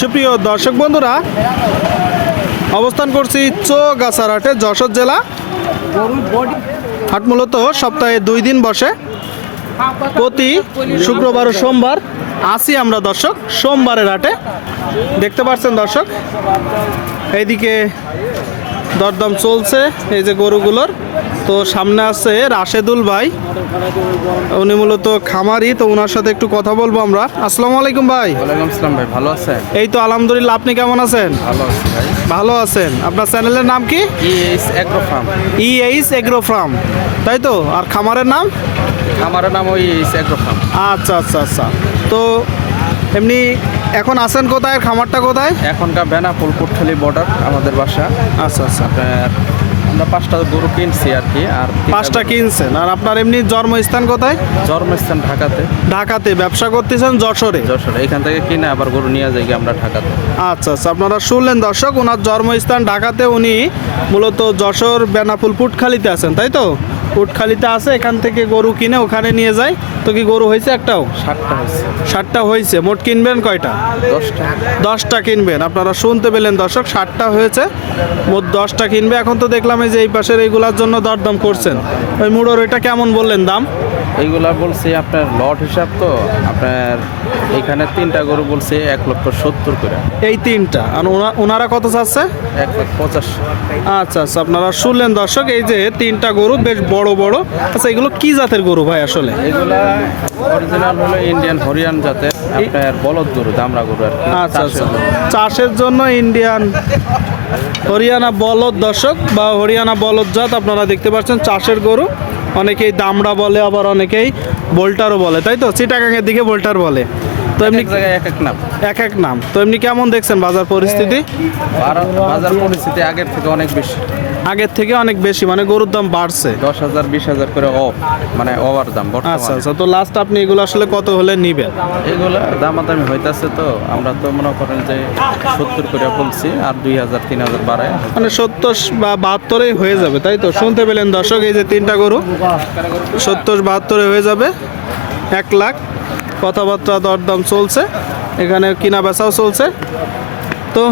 সুপ্রিয় দর্শক বন্ধুরা, অবস্থান করছি চৌগাছার হাটে যশোর জেলা। হাট মূলত সপ্তাহে দুই দিন বসে। প্রতি শুক্রবার ও সোমবার আসি আমরা দর্শক, সোমবারের হাটে। দেখতে পাচ্ছেন দর্শক, এইদিকে দরদম চলছে, এই যে গরুগুলোর। তো সামনে আছে রাশেদুল ভাই। উনি মূলত খামারি তো ওনার সাথে একটু কথা বলব আমরা। আসসালামু আলাইকুম ভাই। আসসালাম ভাই ভালো আছেন? এই তো আলহামদুলিল্লাহ আপনি কেমন আছেন? ভালো আছি ভাই। ভালো আছেন। আপনার চ্যানেলের নাম কি? E S agro farm E H agro farm তাই তো? আর খামারের নাম? খামারের নাম ওই ইএস অ্যাগ্রো ফার্ম আচ্ছা আচ্ছা আচ্ছা। তো এমনি এখন আছেন কোথায়? খামারটা কোথায়? এখনকার বেনাপুল পুটখালি বর্ডার আমাদের বাসা। আচ্ছা আচ্ছা। আপনার আমরা পাঁচটা গরু কিনছি আর কি আর পাঁচটা কিনছেন। আর আপনার এমনি জন্মস্থান কোথায়? জন্মস্থান ঢাকাতে। ঢাকাতে। ব্যবসা করতেছেন যশোরে? যশোরে। এখান থেকে কিনে আবার গরু নিয়ে যাই আমরা ঢাকাতে। আচ্ছা আচ্ছা। আপনারা শুনলেন দর্শক ওনার জন্মস্থান ঢাকাতে উনি মূলত যশোর বেনাপুল পুটখালিতে আছেন তাই তো? পুটখালিতে আছে এখান থেকে গরু কিনে ওখানে নিয়ে যায়। তো কি গরু হয়েছে একটাও? ষাটটা হয়েছে। ষাটটা হয়েছে। মোট কিনবেন কয়টা? দশটা। দশটা কিনবেন। আপনারা শুনতে পেলেন দর্শক ষাটটা হয়েছে। মোট দশটা কিনবে। এখন তো দেখলাম এই যে এই পাশের এইগুলার জন্য দরদাম করছেন। ওই মুড়োর ওইটা কেমন বললেন দাম? এইগুলা বলছি আপনার লট হিসাব তো আপনার এখানে তিনটা গরু বলছি এক লক্ষ সত্তর করে। এই তিনটা আর ওনারা কত চাচ্ছে? এক লাখ পঁচাশ। আচ্ছা আচ্ছা আপনারা শুনলেন দর্শক এই যে তিনটা গরু বেশ বড় বড়। আচ্ছা এগুলো কি জাতের গরু ভাই আসলে? এগুলা অরিজিনাল হলো ইন্ডিয়ান হরিয়ান জাতের আপনার বলদ গরু দামরা গরু আর আচ্ছা আচ্ছা। চাষের চাষের জন্য ইন্ডিয়ান হরিয়ানা বলদ দর্শক বা হরিয়ানা বলদ জাত আপনারা দেখতে পাচ্ছেন চাষের গরু। অনেকেই দামড়া বলে আবার অনেকেই বোল্টারও বলে তাই তো? চিটাগাঙের দিকে বোল্টার বলে। তো এমনি এক জায়গায় এক এক নাম। এক এক নাম। তো এমনি কেমন দেখছেন বাজার পরিস্থিতি? আর বাজার পরিস্থিতি আগের থেকে অনেক বেশি। আগের থেকে অনেক বেশি মানে গরুর দাম বাড়ছে। দশ হাজার বিশ হাজার করে অফ মানে ওভার দাম আচ্ছা আচ্ছা তো লাস্ট আপনি এগুলো আসলে কত হলে নিবেন? এগুলো দামাদামি হইতাছে তো আমরা তো মনে করেন যে সত্তর করে বলছি আর দুই হাজার তিন হাজার বাড়ায় মানে সত্তর বা বাহাত্তরেই হয়ে যাবে তাই তো? শুনতে পেলেন দর্শক এই যে তিনটা গরু সত্তর বাহাত্তরে হয়ে যাবে এক লাখ। কথাবার্তা দরদাম চলছে এখানে কিনা বেচাও চলছে। তো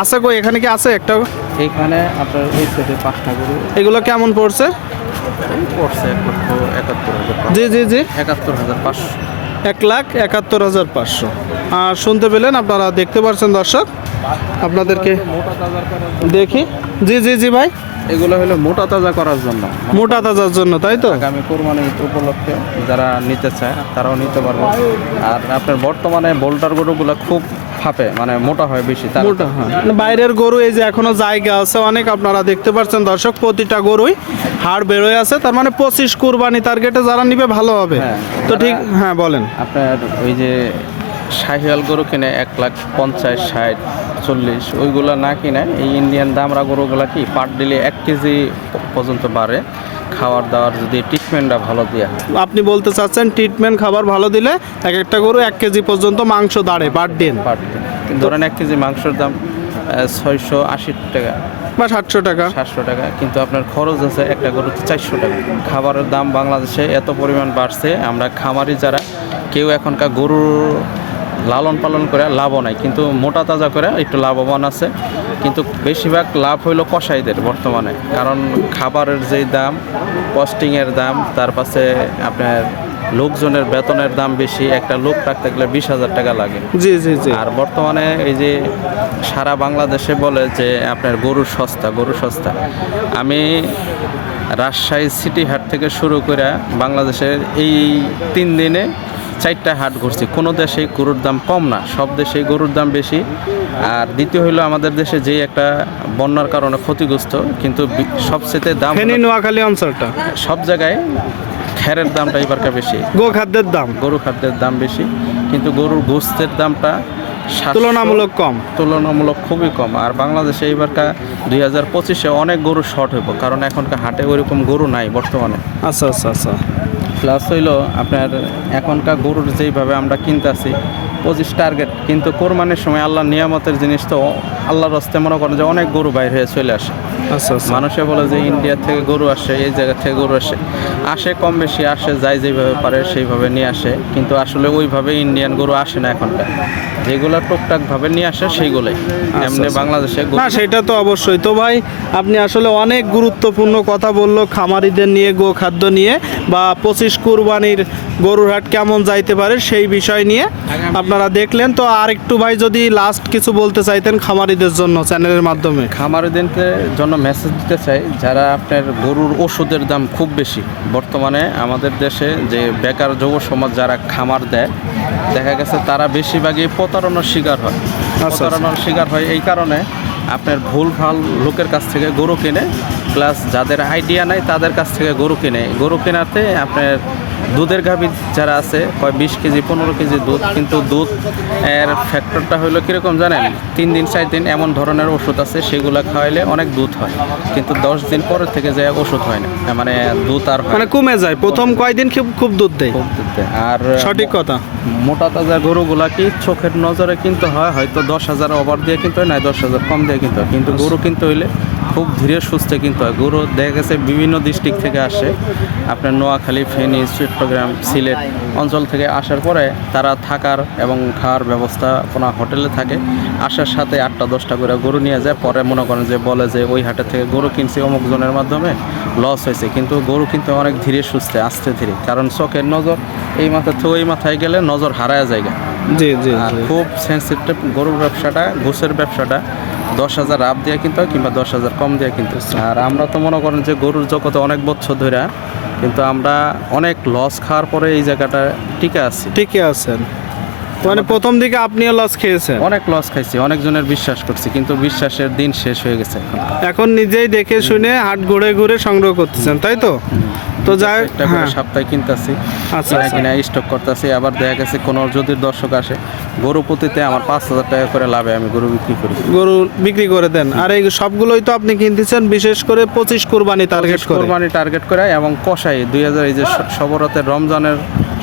আছে কই? এখানে কি আছে একটা এখানে আপনার এই সাইডে পাঁচটা গরু। এগুলো কেমন পড়ছে? পড়ছে এক লক্ষ একাত্তর হাজার জি জি জি। একাত্তর হাজার পাঁচশো। এক লাখ একাত্তর হাজার পাঁচশো। আর শুনতে পেলেন আপনারা দেখতে পাচ্ছেন দর্শক? আপনাদেরকে দেখি। জি জি জি ভাই। এগুলো হলো মোটা তাজা করার জন্য। মোটা তাজার জন্য তাই তো? আগামী কোরবানি উপলক্ষে যারা নিতে চায় তারাও নিতে পারবে। আর আপনার বর্তমানে বোল্টার গরুগুলো খুব ফাপে মানে মোটা হয় বেশি তার মোটা হয়। মানে বাইরের গরু এই যে এখনও জায়গা আছে অনেক আপনারা দেখতে পাচ্ছেন দর্শক প্রতিটা গরুই হাড় বেরোয় আছে তার মানে পঁচিশ কুরবানি টার্গেটে যারা নিবে ভালো হবে। হ্যাঁ। তো ঠিক হ্যাঁ বলেন। আপনার ওই যে শাহিয়াল গরু কিনে এক লাখ পঞ্চাশ ষাট চল্লিশ ওইগুলো না কিনে এই ইন্ডিয়ান দামরা গরুগুলো কি পার দিলে এক কেজি পর্যন্ত বাড়ে। খাওয়ার দাওয়ার যদি ট্রিটমেন্টটা ভালো দেওয়া হয়। আপনি বলতে চাচ্ছেন ট্রিটমেন্ট খাবার ভালো দিলে এক একটা গরু এক কেজি পর্যন্ত মাংস দাঁড়ে পার দিন পার দিন ধরেন এক কেজি মাংসের দাম ছয়শো আশি টাকা। বা সাতশো টাকা। সাতশো টাকা কিন্তু আপনার খরচ আছে একটা গরুতে চারশো টাকা। খাবারের দাম বাংলাদেশে এত পরিমাণ বাড়ছে আমরা খামারি যারা কেউ এখনকার গরুর লালন পালন করে লাভও নাই কিন্তু মোটা তাজা করে একটু লাভবান আছে। কিন্তু বেশিরভাগ লাভ হইল কসাইদের বর্তমানে কারণ খাবারের যেই দাম কস্টিংয়ের দাম তার পাশে আপনার লোকজনের বেতনের দাম বেশি একটা লোক রাখতে গেলে বিশ হাজার টাকা লাগে। জি জি জি। আর বর্তমানে এই যে সারা বাংলাদেশে বলে যে আপনার গরু সস্তা গরু সস্তা আমি রাজশাহী সিটি হাট থেকে শুরু করে বাংলাদেশের এই তিন দিনে চারটা হাট ঘুরছি। কোনো দেশে গরুর দাম কম না সব দেশেই গরুর দাম বেশি। আর দ্বিতীয় হলো আমাদের দেশে যেই একটা বন্যার কারণে ক্ষতিগ্রস্ত কিন্তু সবচেয়ে দাম নোয়াখালী অঞ্চলটা? সব জায়গায় খ্যারের দামটা এবারকার বেশি। গো খাদ্যের দাম? গরু খাদ্যের দাম বেশি কিন্তু গরুর গোস্তের দামটা তুলনামূলক কম। তুলনামূলক খুবই কম। আর বাংলাদেশে এইবারকার দুই হাজার পঁচিশে অনেক গরু শর্ট হইব কারণ এখনকার হাটে ওইরকম গরু নাই বর্তমানে। আচ্ছা আচ্ছা আচ্ছা। প্লাস হইল আপনার এখনকার গরুর যেইভাবে আমরা কিনতে কিনতেছি, পঁচিশ টার্গেট কিন্তু কোরবানির সময় আল্লাহর নিয়ামতের জিনিস তো আল্লাহর রস্তে মনে করেন যে অনেক গরু বাইর হয়ে চলে আসে। মানুষে বলে যে ইন্ডিয়া থেকে গরু আসে এই জায়গা থেকে গরু আসে। আসে কম বেশি আসে যাই যেভাবে পারে সেইভাবে নিয়ে আসে। কিন্তু আসলে ওইভাবে ইন্ডিয়ান গরু আসে না এখনকার। যেগুলো টুকটাক ভাবে নিয়ে আসে সেইগুলোই। এমনি আচ্ছা। বাংলাদেশে গরু- না সেটা তো অবশ্যই। তো ভাই আপনি আসলে অনেক গুরুত্বপূর্ণ কথা বলল খামারিদের নিয়ে গো খাদ্য নিয়ে বা পঁচিশ কুরবানির গরুর হাট কেমন যাইতে পারে সেই বিষয় নিয়ে আপনারা দেখলেন। তো আর একটু ভাই যদি লাস্ট কিছু বলতে চাইতেন খামারিদের জন্য চ্যানেলের মাধ্যমে। খামারিদের জন্য মেসেজ দিতে চাই যারা আপনার গরুর ওষুধের দাম খুব বেশি বর্তমানে আমাদের দেশে যে বেকার যুব সমাজ যারা খামার দেয় দেখা গেছে তারা বেশিরভাগই প্রতারণার শিকার হয় আচ্ছা। প্রতারণার শিকার হয় এই কারণে আপনার ভুল ভালো লোকের কাছ থেকে গরু কিনে প্লাস যাদের আইডিয়া নাই তাদের কাছ থেকে গরু কিনে। গরু কেনাতে আপনার দুধের গাভী যারা আছে কয় বিশ কেজি পনেরো কেজি দুধ কিন্তু দুধ এর ফ্যাক্টরটা হলো কীরকম জানেন? তিন দিন চার দিন এমন ধরনের ওষুধ আছে সেগুলো খাওয়াইলে অনেক দুধ হয়। কিন্তু দশ দিন পরের থেকে যে ওষুধ হয় না মানে দুধ আর মানে কমে যায়। প্রথম কয়দিন খুব খুব দুধ দেয়। খুব দুধ দেয়। আর সঠিক কথা। মোটা তাজা গরুগুলা কি চোখের নজরে কিন্তু হয়? হয়তো দশ হাজার ওভার দিয়ে কিন্তু হয় না দশ হাজার কম দিয়ে কিন্তু হয়। কিন্তু গরু কিন্তু হইলে খুব ধীরে সুস্থে কিন্তু হয়। গরু দেখা গেছে বিভিন্ন ডিস্ট্রিক্ট থেকে আসে। আপনার নোয়াখালী ফেনী চট্টগ্রাম সিলেট অঞ্চল থেকে আসার পরে তারা থাকার এবং খাওয়ার ব্যবস্থা কোনো হোটেলে থাকে। আসার সাথে আটটা দশটা করে গরু নিয়ে যায়। পরে মনে করেন যে বলে যে ওই হাটের থেকে গরু কিনছি অমুক জনের মাধ্যমে লস হয়েছে। কিন্তু গরু কিন্তু অনেক ধীরে সুস্থে আস্তে ধীরে। কারণ চোখের নজর এই মাথা থেকে ওই মাথায় গেলে নজর হারায় জায়গা। জি জি জি। খুব সেন্সিটিভ গরুর ব্যবসাটা ঘুষের ব্যবসাটা দশ হাজার আপ দিয়ে কিনতে হয় কিংবা দশ হাজার কম দিয়ে কিনতে। আর আমরা তো মনে করেন যে গরুর জগতে অনেক বছর ধরে কিন্তু আমরা অনেক লস খাওয়ার পরে এই জায়গাটা টিকে আছি টিকে আছেন মানে প্রথম দিকে আপনিও লস খেয়েছেন? অনেক লস খাইছি অনেকজনের বিশ্বাস করছি কিন্তু বিশ্বাসের দিন শেষ হয়ে গেছে এখন। নিজেই দেখে শুনে হাট ঘুরে ঘুরে সংগ্রহ করতেছেন তাই তো? তো যাই একটা করে হ্যাঁ। সপ্তাহে কিনতেছি আচ্ছা, কিনা। স্টক করতেছি আবার দেখা গেছে কোনো যদি দর্শক আসে গরু প্রতিতে আমার পাঁচ হাজার টাকা করে লাভে আমি গরু বিক্রি করি। গরু বিক্রি করে দেন। আর এই সবগুলোই তো আপনি কিনতেছেন বিশেষ করে পঁচিশ কুরবানি টার্গেট করে। কোরবানি টার্গেট করে এবং কষাই দুই হাজার এই যে স- সবরতের রমজানের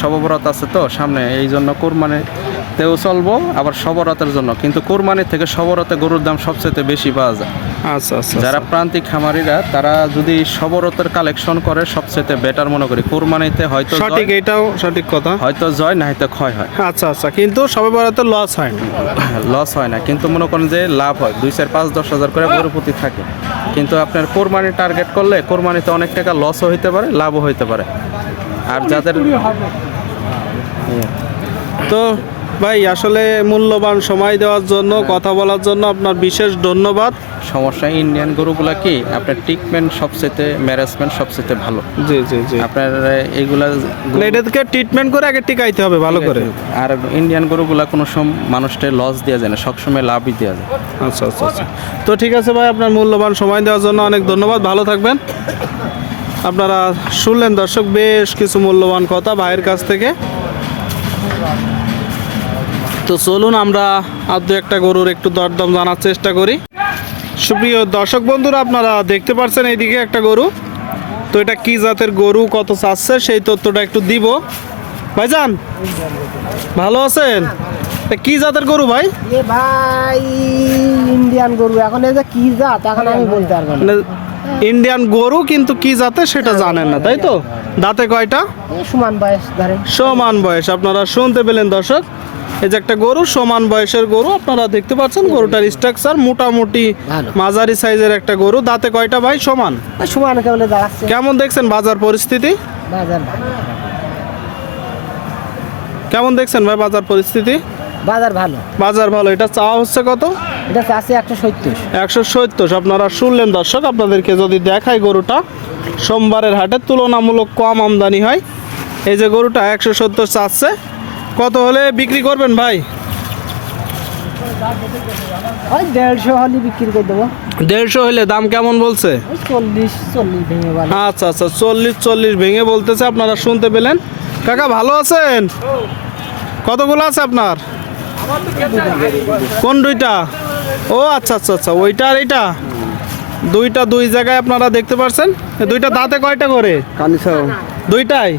সববরত আছে তো সামনে এই জন্য কোরবানিতেও চলবো আবার সবরতের জন্য। কিন্তু কোরবানি থেকে সবরতে গরুর দাম সবচেয়ে বেশি পাওয়া যায়। আচ্ছা আচ্ছা যারা প্রান্তিক খামারিরা তারা যদি সবরতের কালেকশন করে সবচেয়ে বেটার মনে করি। কোরবানিতে হয়তো সঠিক এটাও সঠিক কথা। হয়তো জয় না হয়তো ক্ষয় হয়। আচ্ছা আচ্ছা কিন্তু সবে বড়তে লস হয় না। লস হয় না কিন্তু মনে করেন যে লাভ হয়। দুই চার পাঁচ দশ হাজার করে গরু প্রতি থাকে। কিন্তু আপনার কোরবানি টার্গেট করলে কোরবানিতে অনেক টাকা লসও হইতে পারে লাভও হইতে পারে। আর যাদের তো ভাই আসলে মূল্যবান সময় দেওয়ার জন্য কথা বলার জন্য আপনার বিশেষ ধন্যবাদ। সমস্যা ইন্ডিয়ান গরুগুলা কি? আপনার ট্রিটমেন্ট সবচেয়ে ম্যানেজমেন্ট সবচেয়ে ভালো। জি জি জি। আপনার এইগুলা মানে এটাকে ট্রিটমেন্ট করে আগে টিকাইতে হবে ভালো করে। আর ইন্ডিয়ান গরুগুলা কোনো সম মানুষকে লস দেওয়া যায় না সবসময় লাভই দেওয়া যায়। আচ্ছা আচ্ছা আচ্ছা। তো ঠিক আছে ভাই আপনার মূল্যবান সময় দেওয়ার জন্য অনেক ধন্যবাদ। ভালো থাকবেন। আপনারা শুনলেন দর্শক বেশ কিছু মূল্যবান কথা ভাইয়ের কাছ থেকে। তো চলুন আমরা আর দু একটা গরুর একটু দরদাম জানার চেষ্টা করি। সুপ্রিয় দর্শক বন্ধুরা আপনারা দেখতে পাচ্ছেন এইদিকে একটা গরু। তো এটা কি জাতের গরু কত চাচ্ছে সেই তথ্যটা একটু দিব। ভাইজান ভালো আছেন? এটা কি জাতের গরু ভাই? ভাই ইন্ডিয়ান গরু। এখন এই যে কি জাত এখন আমি বলতে পারব না। ইন্ডিয়ান গরু কিন্তু কি জাতে সেটা জানেন না তাই তো? দাঁতে কয়টা? সমান বয়স ধরেন। সমান বয়স আপনারা শুনতে পেলেন দর্শক। এই যে একটা গরু সমান বয়সের গরু আপনারা দেখতে পাচ্ছেন গরুটার স্ট্রাকচার মোটামুটি মাঝারি সাইজের একটা গরু। দাঁতে কয়টা ভাই? সমান? সমান কেমন দেখছেন বাজার পরিস্থিতি? বাজার কেমন দেখছেন ভাই বাজার পরিস্থিতি? বাজার ভালো। বাজার ভালো। এটা চাওয়া হচ্ছে কত? এটা চাষে একশো সত্তর। একশো সত্তর। আপনারা শুনলেন দর্শক আপনাদেরকে যদি দেখায় গরুটা সোমবারের হাটে তুলনামূলক কম আমদানি হয়। এই যে গরুটা একশো সত্তর চাচ্ছে। কত হলে বিক্রি করবেন ভাই? ওই দেড়শো হলে বিক্রি করে দেবো। দেড়শো হলে দাম কেমন বলছে? চল্লিশ চল্লিশ ভেঙে আচ্ছা আচ্ছা চল্লিশ চল্লিশ ভেঙে বলতেছে আপনারা শুনতে পেলেন। কাকা ভালো আছেন? কতগুলো আছে আপনার? কোন দুইটা? ও আচ্ছা আচ্ছা আচ্ছা ওইটা আর এইটা? দুইটা দুই জায়গায় আপনারা দেখতে পাচ্ছেন এ দুইটা দাঁতে কয়টা করে? দুইটাই?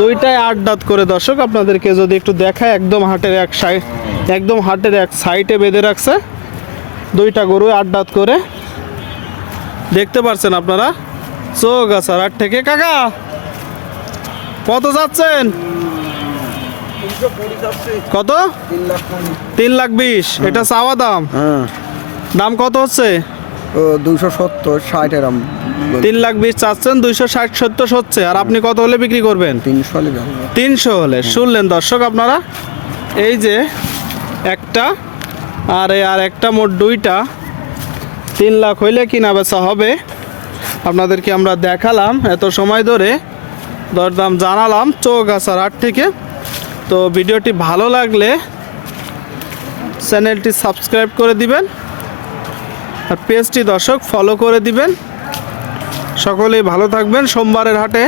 দুইটাই আট দাঁত করে দর্শক আপনাদেরকে যদি একটু দেখায় একদম হাটের এক সাইড একদম হাটের এক সাইডে বেঁধে রাখছে। দুইটা গরু আট দাঁত করে। দেখতে পারছেন আপনারা? চৌগাছার হাট থেকে। কাকা কত যাচ্ছেন? কত? তিন লাখ বিশ। এটা চাওয়া দাম? হ্যাঁ। দাম কত হচ্ছে? দুশো সত্তর ষাট এরম তিন লাখ বিশ চাচ্ছেন দুইশো ষাট সত্তর হচ্ছে। আর আপনি কত হলে বিক্রি করবেন? তিনশো হলে তিনশো হলে। শুনলেন দর্শক আপনারা? এই যে একটা আর আর একটা মোট দুইটা। তিন লাখ হইলে কিনা বেচা হবে। আপনাদেরকে আমরা দেখালাম এত সময় ধরে। দরদাম জানালাম চোখ চৌগাছার হাট থেকে। তো ভিডিওটি ভালো লাগলে চ্যানেলটি সাবস্ক্রাইব করে দিবেন। আর পেজটি দর্শক ফলো করে দিবেন। সকলেই ভালো থাকবেন। সোমবারের হাটে